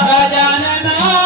Gajanan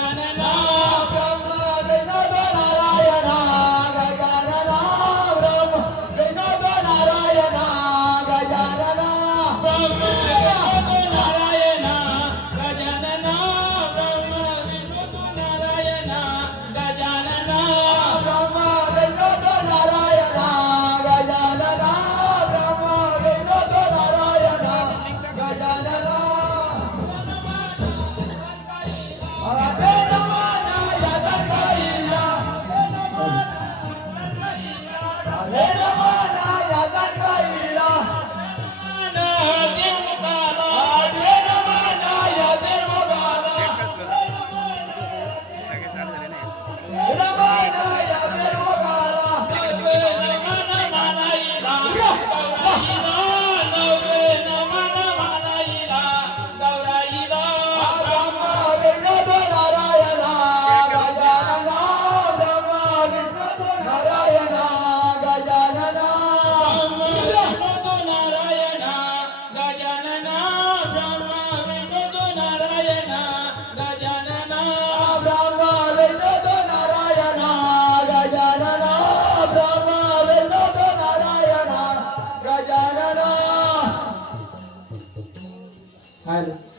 na na na Olha.